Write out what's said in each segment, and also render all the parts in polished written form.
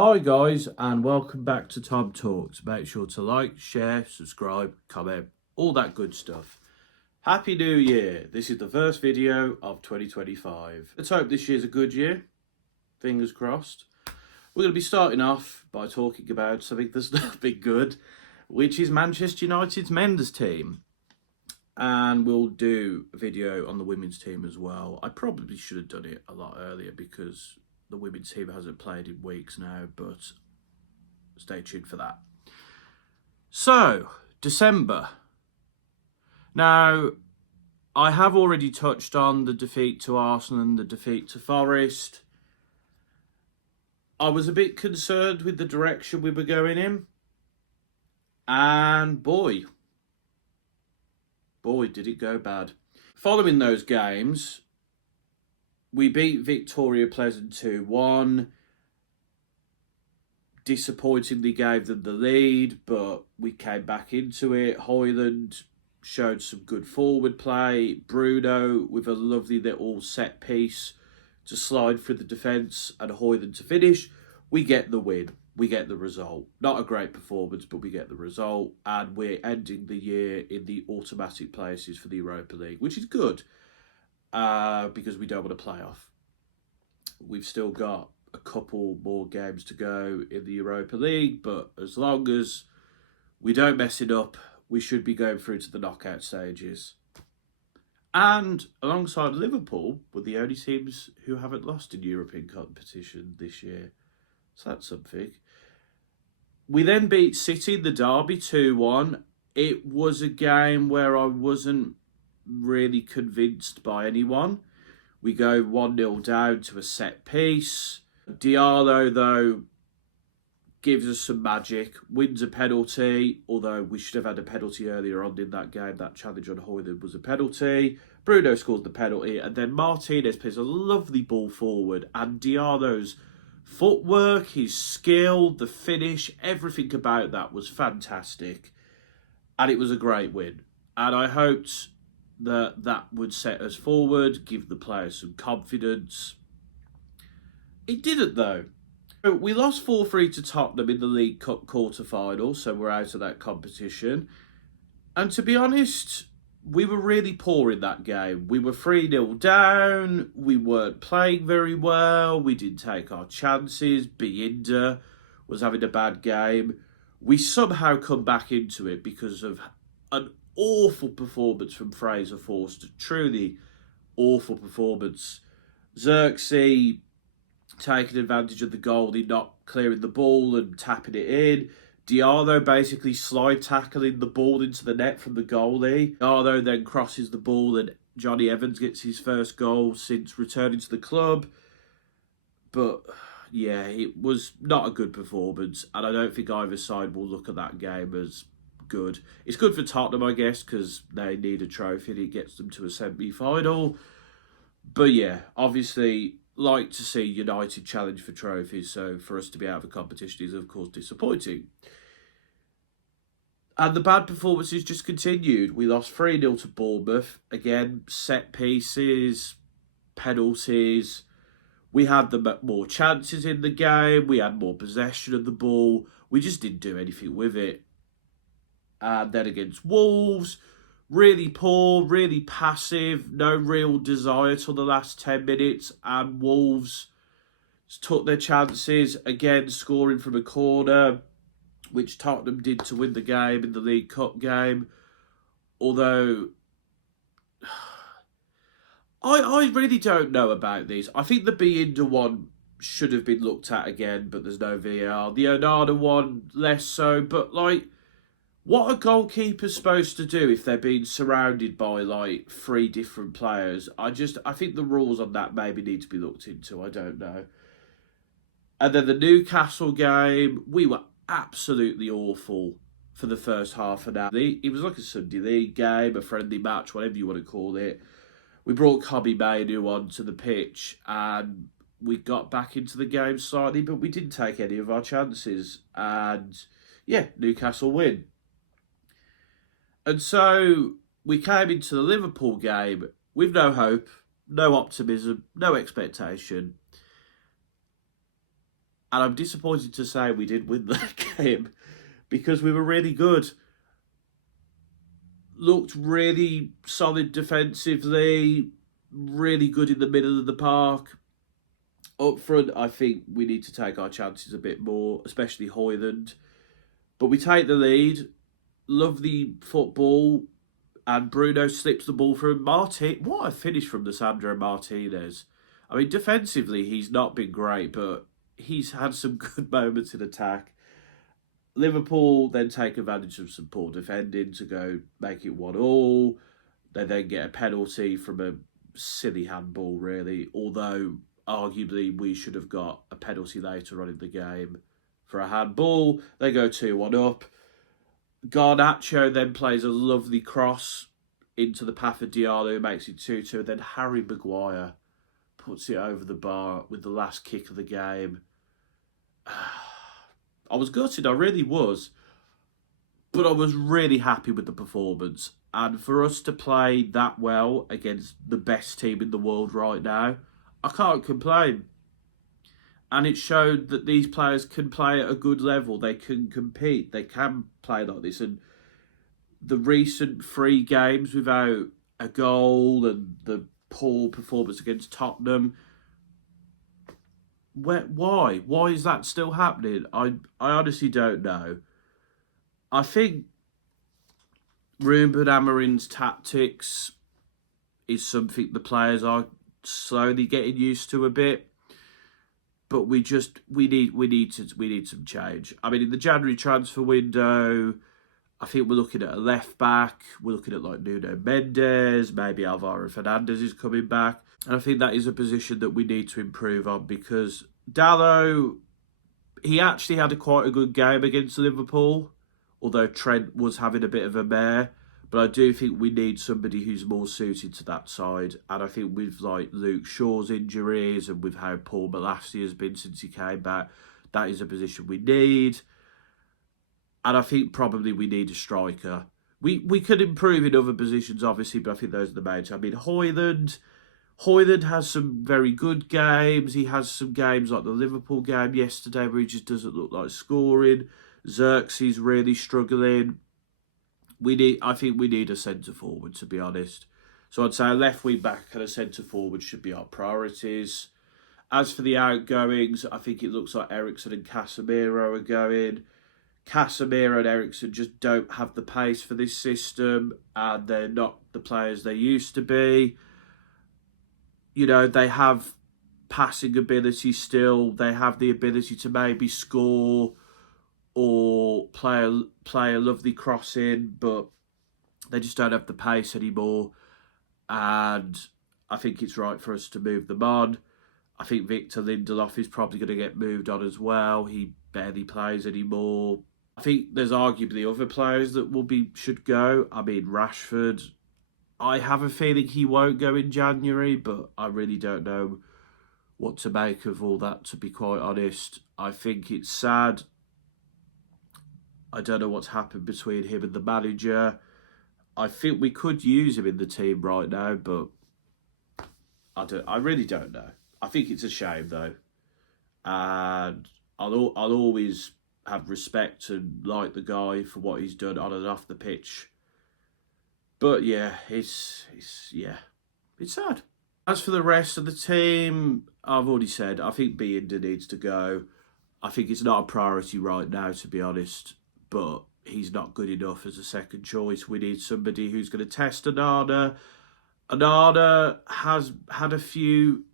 Hi guys, and welcome back to TomTalks. Make sure to like, share, subscribe, comment, all that good stuff. Happy New Year. This is the first video of 2025. Let's hope this year's a good year. Fingers crossed. We're going to be starting off by talking about something that's not been good, which is Manchester United's men's team. And we'll do a video on the women's team as well. I probably should have done it a lot earlier because the women's team hasn't played in weeks now, but stay tuned for that. So, December. Now, I have already touched on the defeat to Arsenal and the defeat to Forest. I was a bit concerned with the direction we were going in. And boy, did it go bad. Following those games, we beat Victoria Pleasant 2-1. Disappointingly gave them the lead, but we came back into it. Hoyland showed some good forward play. Bruno with a lovely little set piece to slide through the defence and Hoyland to finish. We get the win. We get the result. Not a great performance, but we get the result. And we're ending the year in the automatic places for the Europa League, which is good. Because we don't want to play off. We've still got a couple more games to go in the Europa League, but as long as we don't mess it up, we should be going through to the knockout stages. And alongside Liverpool, we're the only teams who haven't lost in European competition this year. So that's something. We then beat City in the derby 2-1. It was a game where I wasn't really convinced by anyone. We go 1-0 down to a set piece. Diallo, though, gives us some magic, wins a penalty, although we should have had a penalty earlier on in that game. That challenge on Hoyland was a penalty. Bruno scores the penalty, and then Martinez plays a lovely ball forward, and Diallo's footwork, his skill, the finish, everything about that was fantastic. And it was a great win. And I hoped that would set us forward, give the players some confidence. It didn't, though. We lost 4-3 to Tottenham in the League Cup quarter-final, so we're out of that competition. And to be honest, we were really poor in that game. We were 3-0 down, we weren't playing very well, we didn't take our chances, Biinda was having a bad game. We somehow come back into it because of an awful performance from Fraser Forster. Truly awful performance. Xerxes taking advantage of the goalie not clearing the ball and tapping it in. Diallo basically slide tackling the ball into the net from the goalie. Diallo then crosses the ball and Johnny Evans gets his first goal since returning to the club. But yeah, it was not a good performance, and I don't think either side will look at that game as good. It's good for Tottenham, I guess, because they need a trophy and it gets them to a semi-final. But yeah, obviously, like to see United challenge for trophies, so for us to be out of the competition is, of course, disappointing. And the bad performances just continued. We lost 3-0 to Bournemouth. Again, set pieces, penalties. We had more chances in the game. We had more possession of the ball. We just didn't do anything with it. And then against Wolves, really poor, really passive, no real desire till the last 10 minutes. And Wolves took their chances, again scoring from a corner, which Tottenham did to win the game in the League Cup game. Although, I really don't know about these. I think the Biinda one should have been looked at again, but there's no VAR. The Onana one, less so, but like, what are goalkeepers supposed to do if they're being surrounded by like 3 different players? I think the rules on that maybe need to be looked into. I don't know. And then the Newcastle game, we were absolutely awful for the first half an hour. It was like a Sunday League game, a friendly match, whatever you want to call it. We brought Kobe Mainu onto the pitch and we got back into the game slightly, but we didn't take any of our chances. And yeah, Newcastle win. And so we came into the Liverpool game with no hope, no optimism, no expectation. And I'm disappointed to say we did win that game because we were really good. Looked really solid defensively, really good in the middle of the park. Up front, I think we need to take our chances a bit more, especially Hoyland. But we take the lead. Love the football. And Bruno slips the ball through. What a finish from Lissandro Martinez. I mean, defensively, he's not been great, but he's had some good moments in attack. Liverpool then take advantage of some poor defending to go make it 1-1. They then get a penalty from a silly handball, really. Although, arguably, we should have got a penalty later on in the game for a handball. They go 2-1 up. Garnacho then plays a lovely cross into the path of Diallo, who makes it 2-2. Then Harry Maguire puts it over the bar with the last kick of the game. I was gutted, I really was. But I was really happy with the performance. And for us to play that well against the best team in the world right now, I can't complain. And it showed that these players can play at a good level. They can compete. They can play like this. And the recent 3 games without a goal and the poor performance against Tottenham, why? Why is that still happening? I honestly don't know. I think Ruben Amorim's tactics is something the players are slowly getting used to a bit. But we need some change. I mean, in the January transfer window, I think we're looking at a left back. We're looking at like Nuno Mendes, maybe Alvaro Fernandez is coming back. And I think that is a position that we need to improve on because Dalot, he actually had quite a good game against Liverpool, although Trent was having a bit of a mare. But I do think we need somebody who's more suited to that side. And I think with like Luke Shaw's injuries and with how Paul Malassi has been since he came back, that is a position we need. And I think probably we need a striker. We could improve in other positions, obviously, but I think those are the main two. I mean, Hoyland has some very good games. He has some games like the Liverpool game yesterday where he just doesn't look like scoring. Xerxes really struggling. I think we need a centre forward, to be honest. So I'd say a left wing back and a centre forward should be our priorities. As for the outgoings, I think it looks like Eriksen and Casemiro are going. Casemiro and Eriksen just don't have the pace for this system, and they're not the players they used to be. You know, they have passing ability still. They have the ability to maybe score or play a lovely cross in, but they just don't have the pace anymore. And I think it's right for us to move them on. I think Victor Lindelof is probably going to get moved on as well. He barely plays anymore. I think there's arguably other players that should go. I mean, Rashford, I have a feeling he won't go in January, but I really don't know what to make of all that, to be quite honest. I think it's sad. I don't know what's happened between him and the manager. I think we could use him in the team right now, but I really don't know. I think it's a shame though, and I'll always have respect and like the guy for what he's done on and off the pitch. But yeah, it's sad. As for the rest of the team, I've already said I think Binder needs to go. I think it's not a priority right now, to be honest, but he's not good enough as a second choice. We need somebody who's going to test Onana. Onana has had a few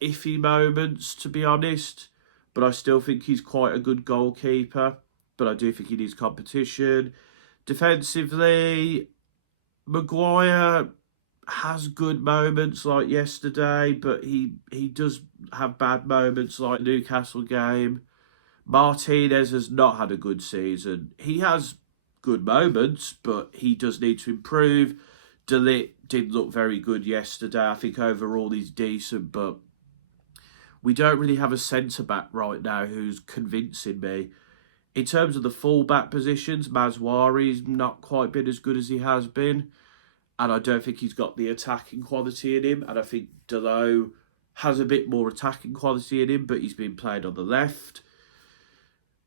iffy moments, to be honest, but I still think he's quite a good goalkeeper. But I do think he needs competition. Defensively, Maguire has good moments like yesterday, but he does have bad moments like the Newcastle game. Martinez has not had a good season. He has good moments, but he does need to improve. De Ligt did look very good yesterday. I think overall he's decent, but we don't really have a centre-back right now who's convincing me. In terms of the full-back positions, Mazwari's not quite been as good as he has been, and I don't think he's got the attacking quality in him, and I think Dalot has a bit more attacking quality in him, but he's been played on the left.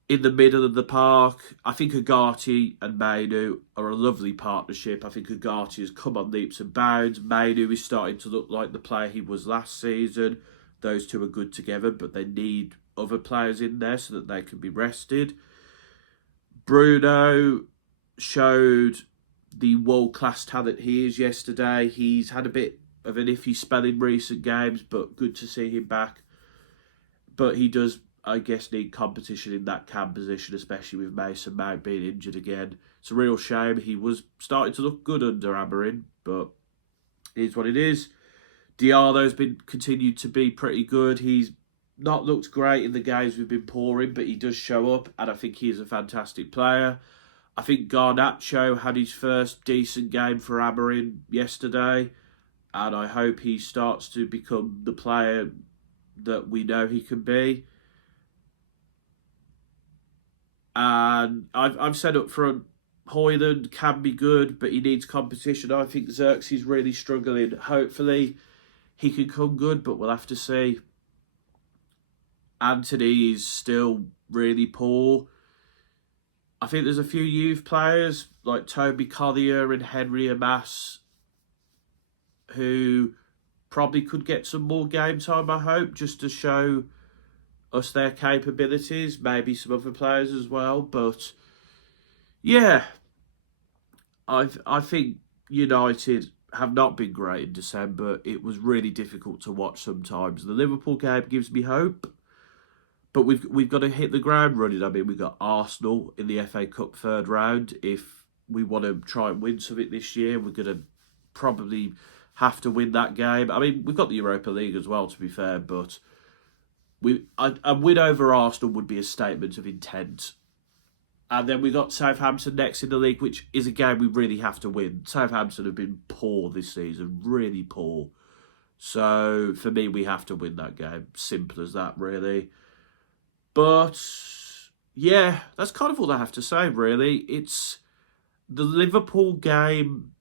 in the middle of the park. I think Agati and Mainu are a lovely partnership. I think Agati has come on leaps and bounds. Mainu is starting to look like the player he was last season. Those two are good together, but they need other players in there so that they can be rested. Bruno showed the world-class talent he is yesterday. He's had a bit of an iffy spell in recent games, but good to see him back. But he does, I guess, need competition in that cam position, especially with Mason Mount being injured again. It's a real shame. He was starting to look good under Amorim, but it is what it is. Diallo's been continued to be pretty good. He's not looked great in the games we've been pouring, but he does show up, and I think he's a fantastic player. I think Garnacho had his first decent game for Amorim yesterday, and I hope he starts to become the player that we know he can be. And I've said up front, Højlund can be good, but he needs competition. I think Xerxes really struggling. Hopefully he can come good, but we'll have to see. Anthony is still really poor. I think there's a few youth players like Toby Collier and Henry Amas who probably could get some more game time, I hope, just to show us their capabilities. Maybe some other players as well. But yeah, I think United have not been great in December. It was really difficult to watch sometimes. The Liverpool game gives me hope. But we've got to hit the ground running. I mean, we've got Arsenal in the FA Cup third round. If we want to try and win something this year, we're going to probably have to win that game. I mean, we've got the Europa League as well, to be fair, but a win over Arsenal would be a statement of intent. And then we got Southampton next in the league, which is a game we really have to win. Southampton have been poor this season, really poor. So for me, we have to win that game. Simple as that, really. But yeah, that's kind of all I have to say, really. It's the Liverpool game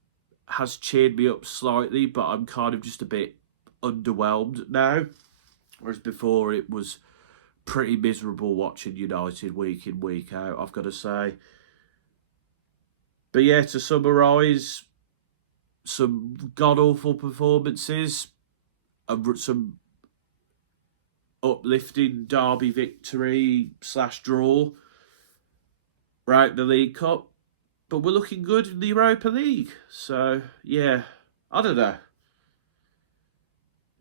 has cheered me up slightly, but I'm kind of just a bit underwhelmed now. Whereas before it was pretty miserable watching United week in, week out, I've got to say. But yeah, to summarise, some god-awful performances, some uplifting derby victory / draw right in the League Cup, but we're looking good in the Europa League. So yeah, I don't know.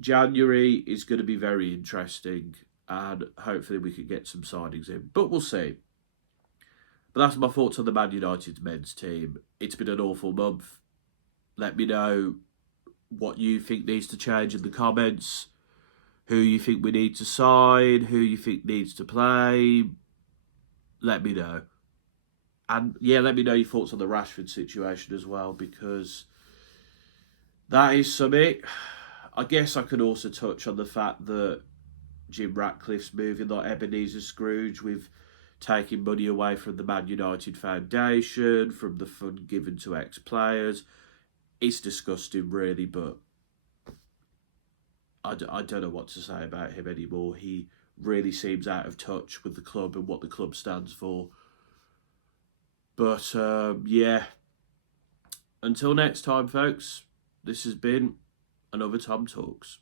January is going to be very interesting, and hopefully we can get some signings in, but we'll see. But that's my thoughts on the Man United men's team. It's been an awful month. Let me know what you think needs to change in the comments. Who you think we need to sign, who you think needs to play. Let me know. And yeah, let me know your thoughts on the Rashford situation as well, because that is something. I guess I could also touch on the fact that Jim Ratcliffe's moving like Ebenezer Scrooge with taking money away from the Man United Foundation, from the fund given to ex-players. It's disgusting, really, but I don't know what to say about him anymore. He really seems out of touch with the club and what the club stands for. But yeah, until next time, folks, this has been another Tom Talks.